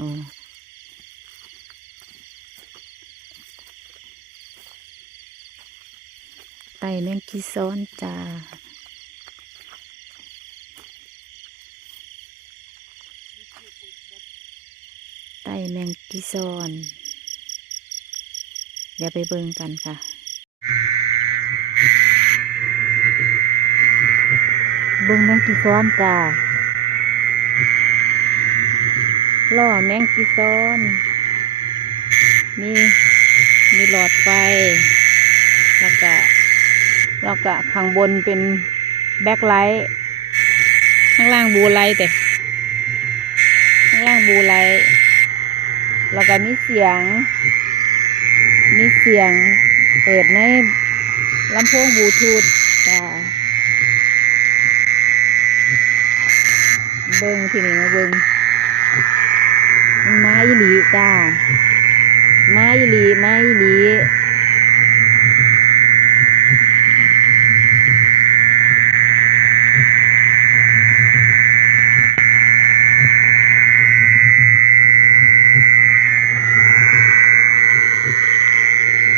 อ๋อไตแมงกีซ้อนจ้าไตแมงกีซ้อน เดี๋ยวไปเบิ่งกันค่ะเบิ่งแมงกีซ้อนจ้า ล่อแมงกีซอนมีมีหลอดไฟ แล้วก็แล้วก็ข้างบนเป็นแบ็คไลท์ข้างล่างบูไลท์แต่ข้างล่างบูไลท์แล้วก็มีเสียง มีเสียงเปิดในลำโพงบลูทูธจ้าเบิ้งที่นี่มาเบิ้ง ไม้หลีจ้า ไม้หลีไม้หลี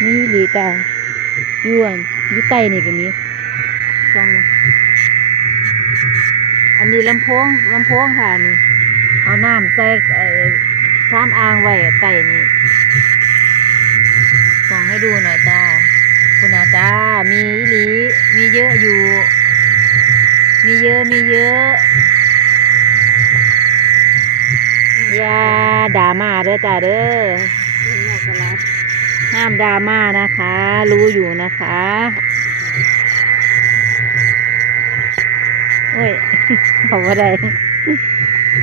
มีอีหลีจ้ายู่อันยู่ใต้นี่ก็มีฟังนะอันนี้ลำโพงลำโพงค่ะนี่ เอาน้ำใส่ ไอ้ซ้ำอ่างไว้ใต้นี่ส่องให้ดูหน่อยจ้าคุณอาจ้ามีอีหลี มีเยอะอยู่ มีเยอะมีเยอะอย่าด่ามาเด้อจ้าเด้อห้ามดราม่านะคะ รู้อยู่นะคะโอ้ยบอกว่าได้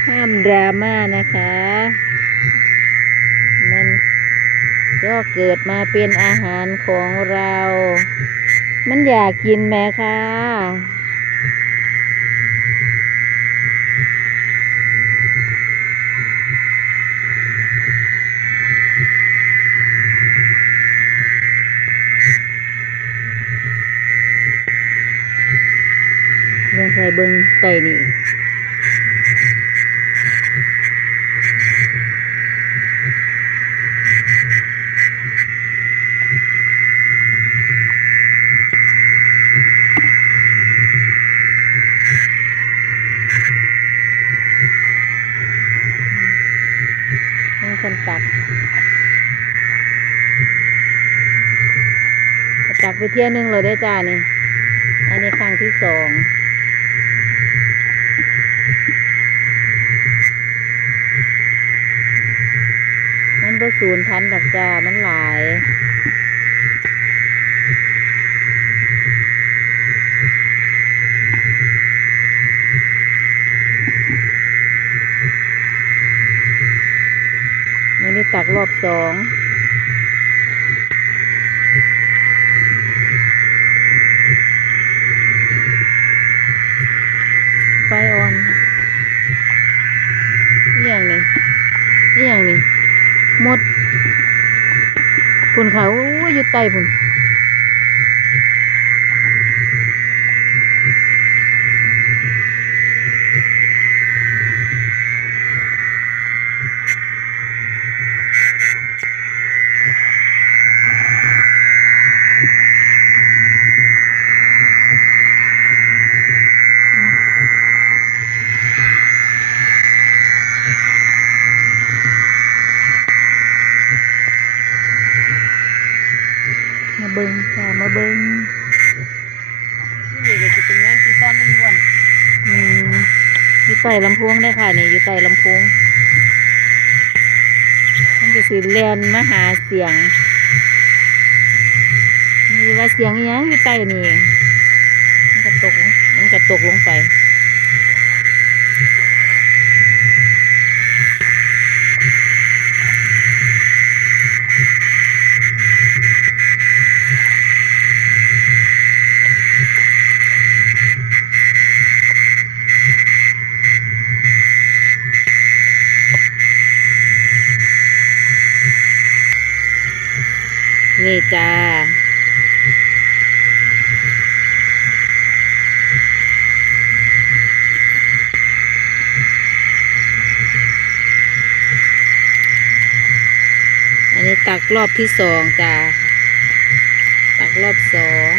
ห้ามดราม่านะคะ มันก็เกิดมาเป็นอาหารของเรา มันอยากกินแม่ค่ะ เบิ่งใส่เบิ่งไก่นี่นี่ คนตักตักไปเที่ยหนึงเราได้จ้านี่ อันนี้ครั้งที่สองมันบ่ศูนย์พันดอกจ้ามันหลาย ตักรอบสองไฟออนนี่อย่างนี้นี่อย่างนี้หมดปุ่นเขาอ้ยอยู่ใต้ปุ่นมาเบิงค่ะมาเบิง นี่ก็จะเป็นแมงกีซ้อนล้วน อืมอยู่ ใส่ลำโพงได้ค่ะนี่อยู่ใต้ลำโพงมันจะสิเรียนมาหาเสียงมีว่าเสียงยังอยู่ใต้นี่มันกระตกมันกระตกลงไป นี่จ้านนี้ตักรอบที่สองจ้าตักรอบสอง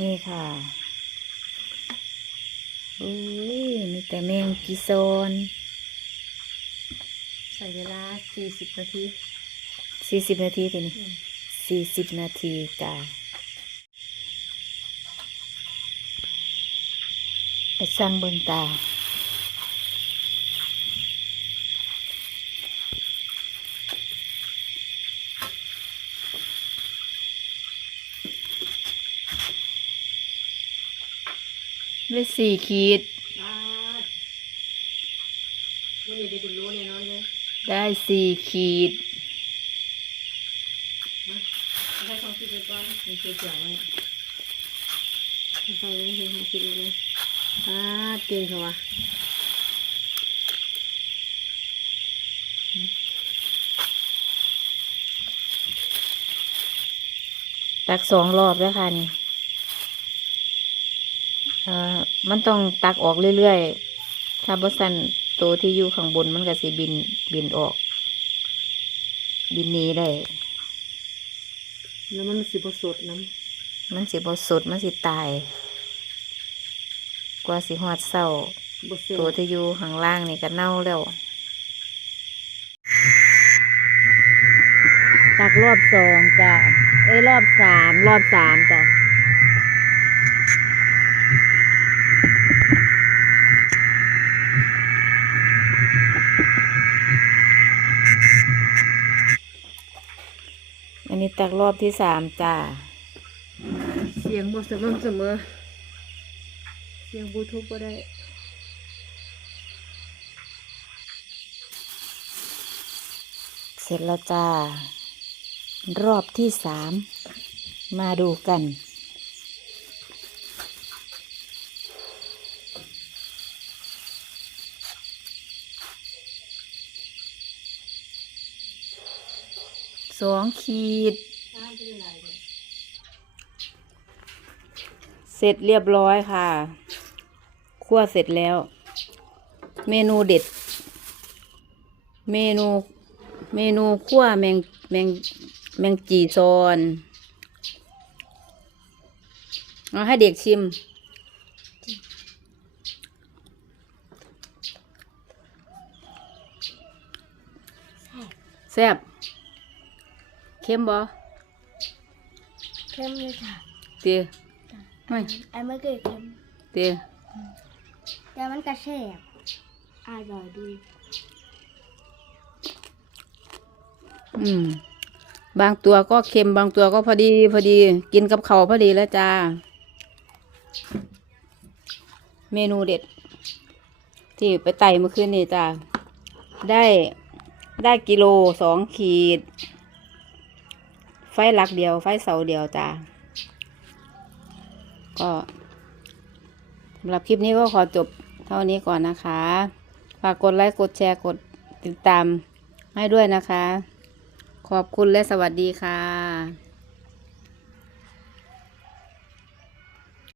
นี่ค่ะอุ้ยมีแต่แมงกีโซน ใส่เวลา40นาทีสี่สิบนาทีทีนี้สี่สิบนาทีจ้าไปสั่งเบิ่งตา ได้สี่ขีดวันนี้ได้บุญรู้แน่นอนเลยได้สี่ขีดเอาได้ของคิดไปก่อนมีเกี่ยวไว้เอาใส่ไว้ให้ของคิดเลยอ่าเก่งเขาวะตักสองรอบแล้วค่ะนี่เอ่อ มันต้องตักออกเรื่อยๆ ถ้าบ่สันตัวที่อยู่ข้างบนมันก็สิบินบินออก บินหนี้ได้ แล้วมันสิบสดน้มันสิบ่สดมันสิตาย กว่าสิฮอดเศร้าำบดเส้นตัวที่อยู่ข้างล่างนี่ก็เน่าแล้วตักรอบสองจ้ะเอ้ยรอบสามรอบสามจ้ะ นนี้ตักรอบที่สามจ้ะเสียงบดสม่ำเสมอ เสียงบลูทูธก็ได้เสร็จแล้วจ้า รอบที่สาม มาดูกัน สองขีด เสร็จเรียบร้อยค่ะคั่วเสร็จแล้ว เมนูเด็ด เมนู เมนูคั่วแมงแมงแมงจีซอนเอาให้เด็กชิม แซ่บ เค็มบ่เข้มเลยค่ะเตียไม่ไอ้ไม่เกิดเข้มเตียแต่มันกระแสบอร่อยดีอืม บางตัวก็เค็มบางตัวก็พอดีพอดี กินกับเขาวพอดีแล้วจ้า เมนูเด็ด ที่ไปไต่เมื่อคืนนี่จ้าได้ได้กิโลสองขีด ไฟหลักเดียว ไฟเสาเดียวจ้าก็สำหรับคลิปนี้ก็ขอจบเท่านี้ก่อนนะคะ ฝากกดไลค์ กดแชร์ กดติดตามให้ด้วยนะคะ ขอบคุณและสวัสดีค่ะ